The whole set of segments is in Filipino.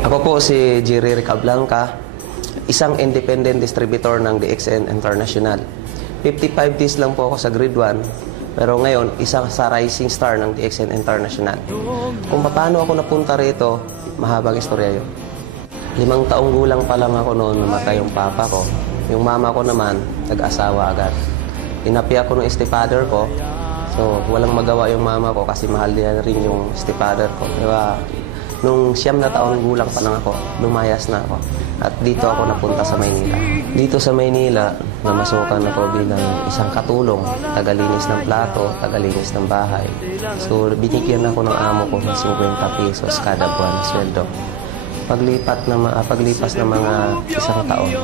Ako po si Jerry Ricablanca, isang independent distributor ng DXN International. 55 days lang po ako sa grade 1, pero ngayon, isang sa rising star ng DXN International. Kung paano ako napunta rito, mahabang istorya yun. 5 taong gulang pa lang ako noon namatay yung papa ko. Yung mama ko naman, nag-asawa agad. Inapi ako ng stepfather ko, so walang magawa yung mama ko kasi mahal niya rin yung stepfather ko. Diba? Nung 9 na taon gulang pa lang ako, lumayas na ako. At dito ako napunta sa Maynila. Dito sa Maynila, namasukan ako bilang isang katulong, tagalinis ng plato, tagalinis ng bahay. So, binigyan ako ng amo ko ng 50 pesos kada buwan na sweldo. Paglipas ng mga isang taon,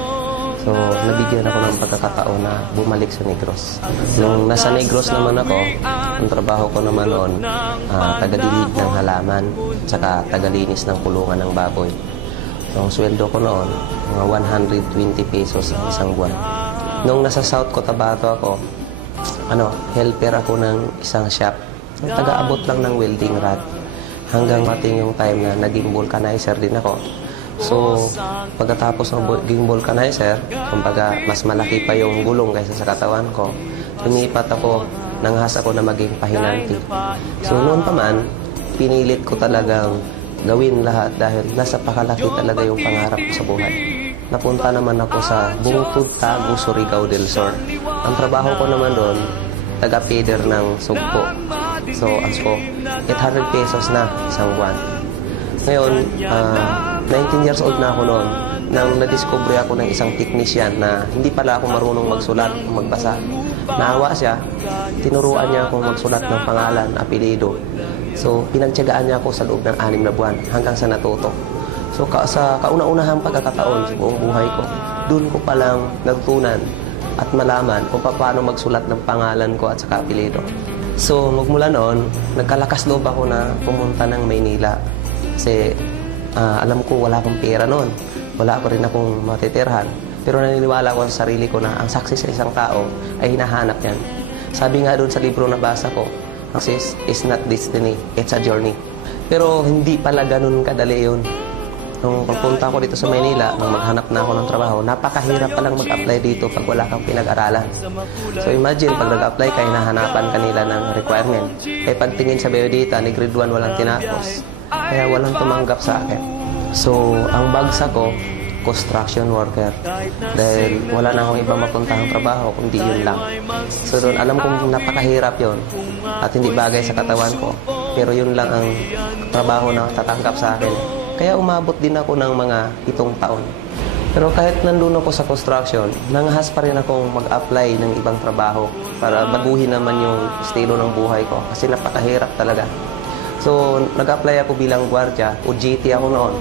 so, nabigyan ako ng pagkakataon na bumalik sa Negros. Nung nasa Negros naman ako, ang trabaho ko naman noon, tagadilig ng halaman, tsaka tagalinis ng kulungan ng baboy. So, ang sweldo ko noon, mga 120 pesos ang isang buwan. Nung nasa South Cotabato ako, helper ako ng isang shop. Taga-abot lang ng welding rod. Hanggang mating yung time na naging vulcanizer din ako. So, pagkatapos ng naging vulcanizer, kumbaga mas malaki pa yung gulong kaysa sa katawan ko, lumipat ako, nanghas ako na maging pahinanti. So, noon pa man, pinilit ko talagang gawin lahat dahil nasa pakalaki talaga yung pangarap ko sa buhay. Napunta naman ako sa Bungtod, Tagu, Surigao del Sur. Ang trabaho ko naman doon, taga-feeder ng sugpo. So, as ko, 800 pesos na isang buwan. Ngayon, 19 years old na ako noon nang nadiscover ako ng isang technician na hindi pala ako marunong magsulat o magbasa. Naawa siya, tinuruan niya akong magsulat ng pangalan, apelido. So, pinagtiyagaan niya ako sa loob ng 6 na buwan hanggang sa natuto. So, sa kauna-unahang pagkakataon sa buong buhay ko, doon ko palang natutunan at malaman kung paano magsulat ng pangalan ko at saka apelido. So, magmula noon, nagkalakas loob ako na pumunta ng Maynila. Kasi alam ko wala akong pera noon. Wala ko rin akong matitirhan. Pero naniniwala ko sa sarili ko na ang success sa isang tao ay hinahanap yan. Sabi nga doon sa libro na basa ko, success is not destiny, it's a journey. Pero hindi pala ganun kadali yun. Nung pagpunta ko dito sa Maynila, nung maghanap na ako ng trabaho, napakahirap palang mag-apply dito pag wala kang pinag-aralan. So imagine, pag nag-apply ka, hinahanapan kanila ng requirement. Eh pagtingin sa biodata, ni grade 1 walang tinapos. Kaya walang tumanggap sa akin. So, ang bagsak ko, construction worker. Dahil wala na akong ibang mapuntahang trabaho, kundi yun lang. So doon, alam kong napakahirap yon at hindi bagay sa katawan ko. Pero yun lang ang trabaho na tatanggap sa akin. Kaya umabot din ako ng mga 7 taon. Pero kahit nandun ako sa construction, nanghas pa rin akong mag-apply ng ibang trabaho para baguhin naman yung estilo ng buhay ko. Kasi napakahirap talaga. So, nag-apply ako bilang gwardiya. OJT ako noon.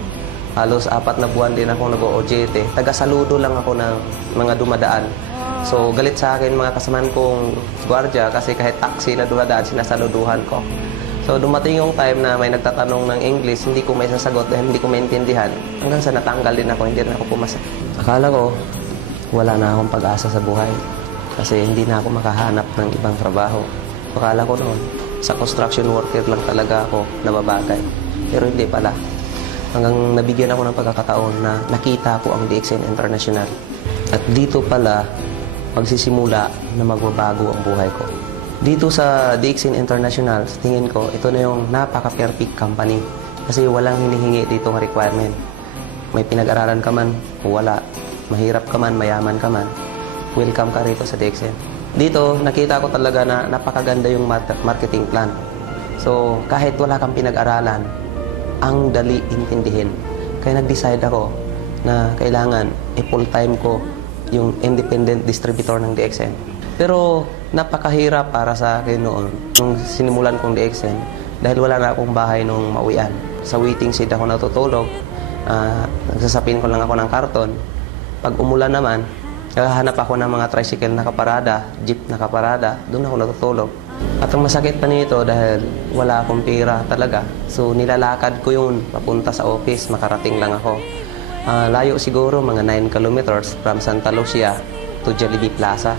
Halos 4 na buwan din ako nag-OJT. Taga-saludo lang ako ng mga dumadaan. So, galit sa akin mga kasamaan kong gwardiya kasi kahit taxi na dumadaan, sinasaluduhan ko. So, dumating yung time na may nagtatanong ng English, hindi ko may sasagot dahil hindi ko maintindihan. Hanggang sa natanggal din ako, hindi na ako pumasa. Akala ko, wala na akong pag-asa sa buhay. Kasi hindi na ako makahanap ng ibang trabaho. Akala ko noon, sa construction worker lang talaga ako nababagay. Pero hindi pala. Hanggang nabigyan ako ng pagkakataon na nakita ko ang DXN International. At dito pala magsisimula na magbabago ang buhay ko. Dito sa DXN International, tingin ko, ito na yung napaka-perfect company. Kasi walang hinihingi dito ng requirement. May pinag-aralan ka man o wala. Mahirap ka man, mayaman ka man. Welcome ka rito sa DXN. Dito, nakita ko talaga na napakaganda yung marketing plan. So, kahit wala kang pinag-aralan, ang dali intindihin. Kaya nag-decide ako na kailangan full-time ko yung independent distributor ng DXN. Pero napakahirap para sa akin noon nung sinimulan kong DXN dahil wala na akong bahay nung mauwian. Sa waiting shed ako natutulog, nagsasapin ko lang ako ng karton. Pag umulan naman, nakahanap ako ng mga tricycle na kaparada, jeep na kaparada, doon ako natutulog. At ang masakit pa nito dahil wala akong pera talaga. So nilalakad ko yun, papunta sa office, makarating lang ako. Layo siguro, mga 9 kilometers from Santa Lucia to Jollibee Plaza.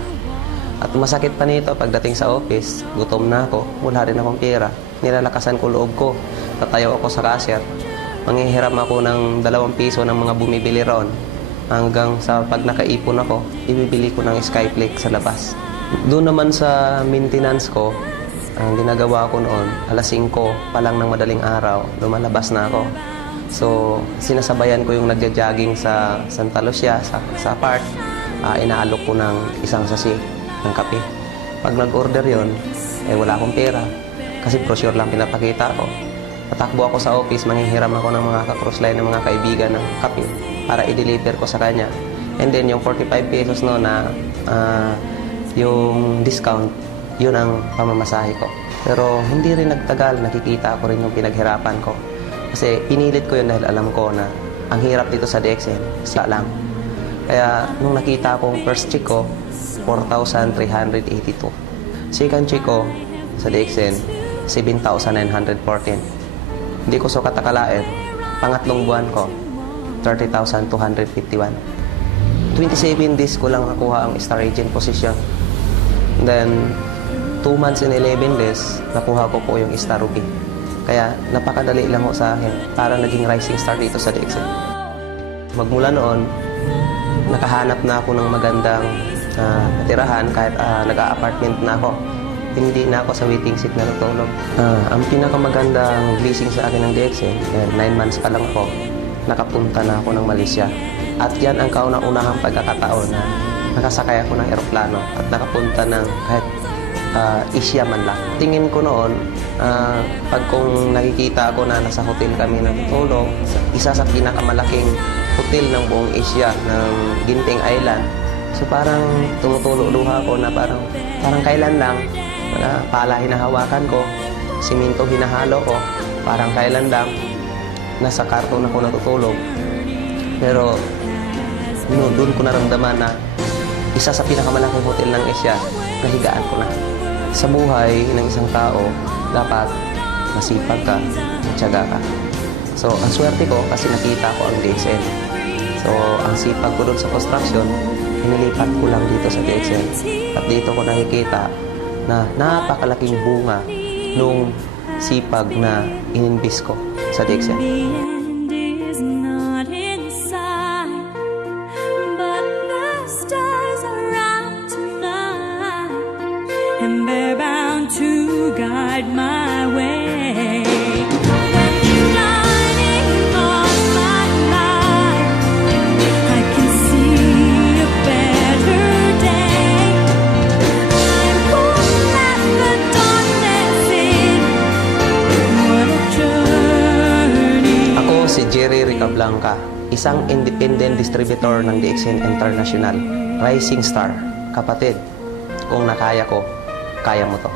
At masakit pa nito pagdating sa office, gutom na ako, wala rin akong pera. Nilalakasan ko loob ko, tatayo ako sa cashier. Manghihiram ako ng 2 piso ng mga bumibili ron. Hanggang sa pag nakaipon ako, ibibili ko ng Skyflake sa labas. Doon naman sa maintenance ko, ang ginagawa ko noon, alas 5 pa lang ng madaling araw, lumalabas na ako. So, sinasabayan ko yung nagja-jogging sa Santa Lucia, sa park. Inaalok ko ng isang sasi ng kape. Pag nag-order yon, wala akong pera. Kasi brochure lang pinapakita ko. Patakbo ako sa office, manghihiram ako ng mga ka-crossline ng mga kaibigan ng kape para i-deliver ko sa kanya. And then yung 45 pesos no na yung discount, yun ang pamamasahe ko. Pero hindi rin nagtagal, nakikita ko rin yung pinaghirapan ko. Kasi pinilit ko yun dahil alam ko na ang hirap dito sa DXN, siya lang. Kaya nung nakita ko, first check ko, 4,382. Second check ko sa DXN, 7,914. Hindi ko sukat akalain. Pangatlong buwan ko, 30,251. 27 days ko lang nakuha ang star agent position. Then, 2 months and 11 days, nakuha ko po yung star rookie. Kaya napakadali lang ho sa akin para naging rising star dito sa DXN. Magmula noon, nakahanap na ako ng magandang tirahan kahit nag-a-apartment na ako. Hindi na ako sa waiting seat na natulog. Ang pinakamagandang blessing sa akin ng DXN, 9 months pa lang ako, nakapunta na ako ng Malaysia. At yan ang kauna-unahang pagkakataon na nakasakay ako ng eroplano at nakapunta ng kahit Asia man lang. Tingin ko noon, pag kung nakikita ako na nasa hotel kami natutulog, isa sa pinakamalaking hotel ng buong Asia, ng Ginting Island. So parang tumutulo luha ko na parang kailan lang, pala hinahawakan ko, siminto hinahalo ko, parang kailan lang, nasa karton ako natutulog. Pero doon ko naramdaman na isa sa pinakamalaking hotel ng Asia, nahigaan ko na. Sa buhay ng isang tao, dapat masipag ka, matyaga ka. So, ang swerte ko kasi nakita ko ang DXN. So, ang sipag ko doon sa construction, inilipat ko lang dito sa DXN. At dito ko nakikita na napakalaking bunga nung sipag na ininvest ko sa DXN. And they're bound to guide my way. When the shining of my life, I can see a better day. I'm born at the darkness in. What a journey. Ako si Jerry Ricablanca, isang independent distributor ng DXN International, Rising Star. Kapatid, kung nakaya ko, kaya mo to.